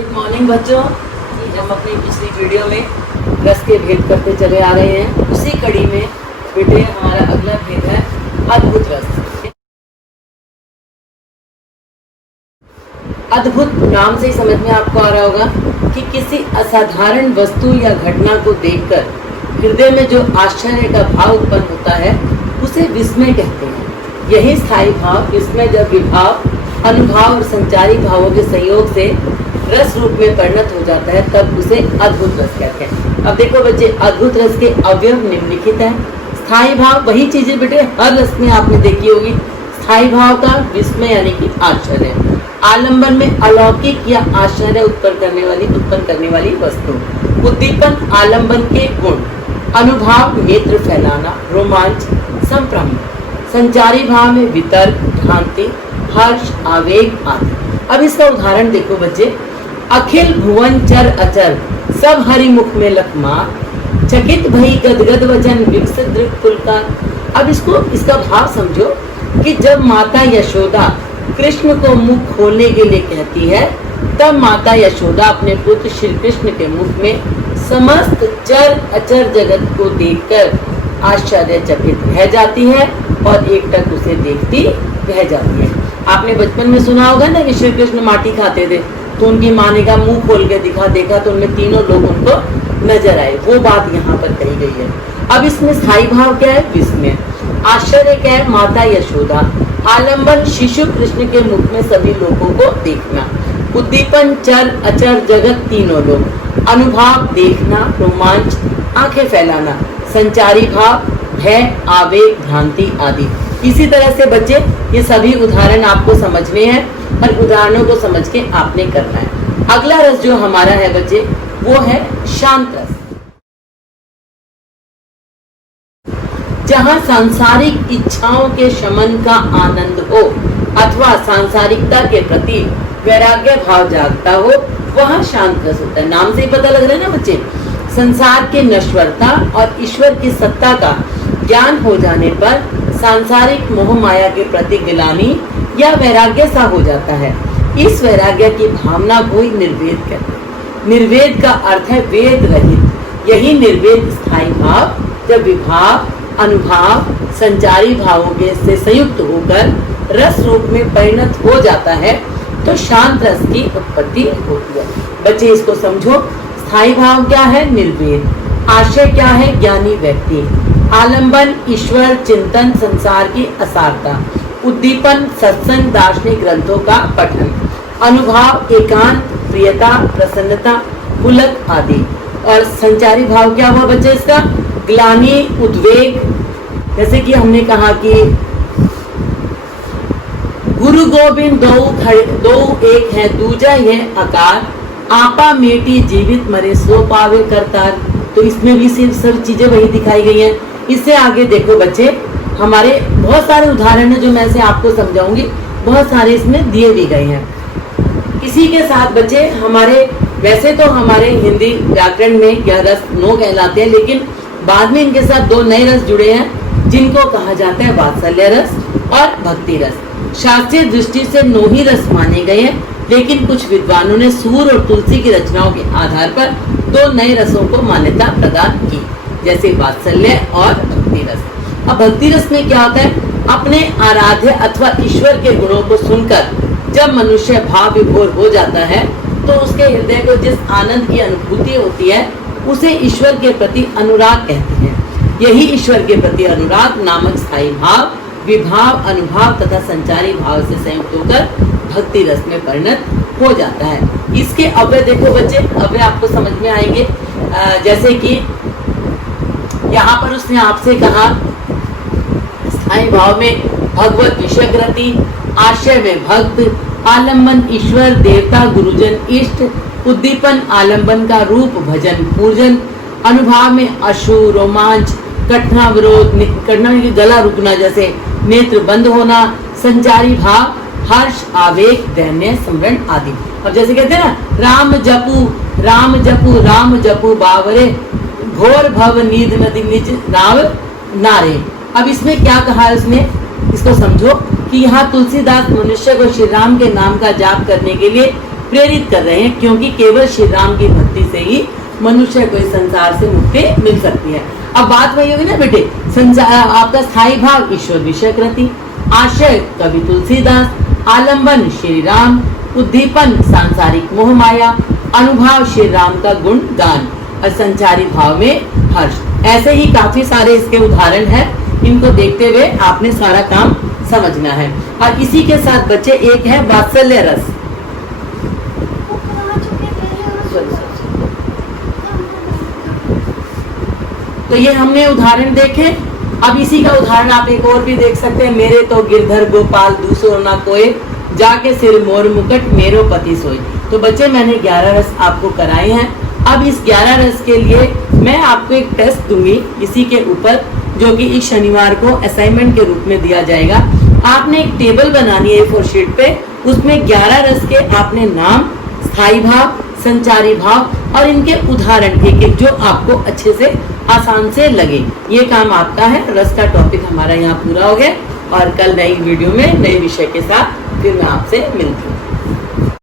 Good morning बच्चों। हम अपनी पिछली वीडियो में रस के भेद करते चले आ रहे हैं। उसी कड़ी में बेटे हमारा अगला भेद है अद्भुत रस। अद्भुत नाम से ही समझ में आपको आ रहा होगा कि किसी असाधारण वस्तु या घटना को देखकर हृदय में जो आश्चर्य का भाव उत्पन्न होता है उसे विस्मय कहते हैं। यही स्थायी भाव, विस्मय, जब विभाव, अनुभाव और संचारी भावों के संयोग से रस रूप में परिणत हो जाता है तब उसे अद्भुत रस कहते हैं। अब देखो बच्चे, अद्भुत रस के अवयव निम्नलिखित हैं। स्थायी भाव, वही चीजें बेटे हर रस में आपने देखी होगी। स्थायी भाव का विस्मय यानी कि आश्चर्य, आलंबन में अलौकिक या आश्चर्य उत्पन्न करने वाली वस्तु, उद्दीपन आलंबन के गुण, अनुभाव नेत्र फैलाना, रोमांच, संभ्रम, संचारी भाव में वितर्क, भ्रांति, हर्ष, आवेग आदि। अब इसका उदाहरण देखो बच्चे, अखिल भुवन चर अचर सब हरि मुख में लखमार, चकित भई गदगद वचन विकसित दृक पुलकार। अब इसका भाव समझो कि जब माता यशोदा कृष्ण को मुख खोलने के लिए कहती है तब माता यशोदा अपने पुत्र श्री कृष्ण के मुख में समस्त चर अचर जगत को देखकर आश्चर्यचकित रह जाती है और एकटक उसे देखती रह जाती है। आपने बचपन में सुना होगा ना कि श्री कृष्ण माटी खाते थे तो उनकी माँ ने कहा मुंह खोल के देखा तो उनमें तीनों लोग उनको नजर आए। वो बात यहाँ पर कही गई है। अब इसमें स्थायी भाव क्या है? विस्मय। आश्चर्य क्या है? माता यशोदा। आलंबन शिशु कृष्ण के मुख में सभी लोगों को देखना। उद्दीपन चर अचर जगत तीनों लोग। अनुभाव देखना, रोमांच, आंखें फैलाना। संचारी भाव भय, आवेग, भ्रांति आदि। इसी तरह से बच्चे ये सभी उदाहरण आपको समझने हैं और उदाहरणों को समझ के आपने करना है। अगला रस जो हमारा है बच्चे वो है शांत रस। जहाँ सांसारिक इच्छाओं के शमन का आनंद हो अथवा सांसारिकता के प्रति वैराग्य भाव जागता हो वहाँ शांत रस होता है। नाम से ही पता लग रहा है ना बच्चे, संसार के नश्वरता और ईश्वर की सत्ता का ज्ञान हो जाने पर सांसारिक मोह माया के प्रति गिलानी या वैराग्य सा हो जाता है। इस वैराग्य की भावना को ही निर्वेद कहते हैं। निर्वेद का अर्थ है वेद रहित। यही निर्वेद स्थायी भाव जब विभाव, अनुभाव, संचारी भावों के से संयुक्त होकर रस रूप में परिणत हो जाता है तो शांत रस की उत्पत्ति होती है। बच्चे इसको समझो, स्थायी भाव क्या है? निर्वेद। आशय क्या है? ज्ञानी व्यक्ति। आलंबन ईश्वर चिंतन, संसार की असारता। उद्दीपन सत्संग, दार्शनिक ग्रंथों का पठन। अनुभाव एकांत, प्रियता, प्रसन्नता, पुलक आदि। और संचारी भाव क्या हुआ बच्चे इसका? ग्लानि, उद्वेग। जैसे कि हमने कहा कि गुरु गोविंद दो एक है, दूजा है आकार, आपा मेटी जीवित मरे सो पावे करतार। तो इसमें भी सिर्फ सब चीजें वही दिखाई गई हैं। इससे आगे देखो बच्चे, हमारे बहुत सारे उदाहरण हैं जो मैं से आपको समझाऊंगी, बहुत सारे इसमें दिए भी गए हैं। इसी के साथ बच्चे हमारे वैसे तो हमारे हिंदी व्याकरण में यह रस 9 कहलाते हैं, लेकिन बाद में इनके साथ 2 नए रस जुड़े हैं जिनको कहा जाता है वात्सल्य रस और भक्ति रस। शास्त्रीय दृष्टि से 9 ही रस माने गए हैं, लेकिन कुछ विद्वानों ने सूर और तुलसी की रचनाओं के आधार पर 2 नए रसों को मान्यता प्रदान की, जैसे वात्सल्य और भक्ति रस। अब भक्ति रस में क्या होता है? अपने आराध्य अथवा ईश्वर के गुणों को सुनकर जब मनुष्य भाव विभोर हो जाता है तो उसके हृदय को जिस आनंद की अनुभूति होती है उसे ईश्वर के प्रति अनुराग कहते हैं। यही ईश्वर के प्रति अनुराग नामक स्थायी भाव विभाव, अनुभाव तथा संचारी भाव से संयुक्त होकर भक्ति रस में परिणत हो जाता है। इसके अव्यय देखो बच्चे, अव्यय आपको समझ में आएंगे। जैसे कि यहाँ पर उसने आपसे कहा स्थायी भाव में भगवत विषय रति, आशय में भक्त, आलंबन ईश्वर देवता गुरुजन इष्ट, उद्दीपन आलंबन का रूप भजन पूजन, अनुभाव में अशु रोमांच, कठनाविरोध, कठना की गला रुकना जैसे नेत्र बंद होना, संचारी भाव हर्ष, आवेग, दैन्य, स्मरण आदि। अब जैसे कहते हैं ना, राम जपू राम जपू राम जपू बावरे, घोर भव नींद नदी निज राव नारे। अब इसमें क्या कहा है उसने, इसको समझो कि यहाँ तुलसीदास मनुष्य को श्री राम के नाम का जाप करने के लिए प्रेरित कर रहे हैं, क्योंकि केवल श्री राम की भक्ति से ही मनुष्य को इस संसार से मुक्ति मिल सकती है। अब बात वही होगी ना बेटे, आपका स्थायी भाव ईश्वर विषय कृति, आशय कवि तुलसीदास, आलंबन श्री राम, उद्दीपन सांसारिक मोह माया, अनुभव श्री राम का गुण गान और संचारी भाव में हर्ष। ऐसे ही काफी सारे इसके उदाहरण हैं, इनको देखते हुए आपने सारा काम समझना है। और इसी के साथ बच्चे एक है वात्सल्य रस। तो ये हमने उदाहरण देखे। अब इसी का उदाहरण आप एक और भी देख सकते हैं, मेरे तो गिरधर गोपाल दूसरो ना कोई, जाके सिर मोर मुकुट मेरो पति सोए। तो बच्चे मैंने 11 रस आपको कराए हैं। अब इस 11 रस के लिए मैं आपको एक टेस्ट दूंगी इसी के ऊपर, जो कि इस शनिवार को असाइनमेंट के रूप में दिया जाएगा। आपने एक टेबल बनानी है A4 शीट पे, उसमें 11 रस के आपने नाम, स्थायी भाव, संचारी भाव और इनके उदाहरण एक एक जो आपको अच्छे से आसान से लगे, ये काम आपका है। रस का टॉपिक हमारा यहाँ पूरा हो गया और कल नई वीडियो में नए विषय के साथ फिर मैं आपसे मिलती हूँ।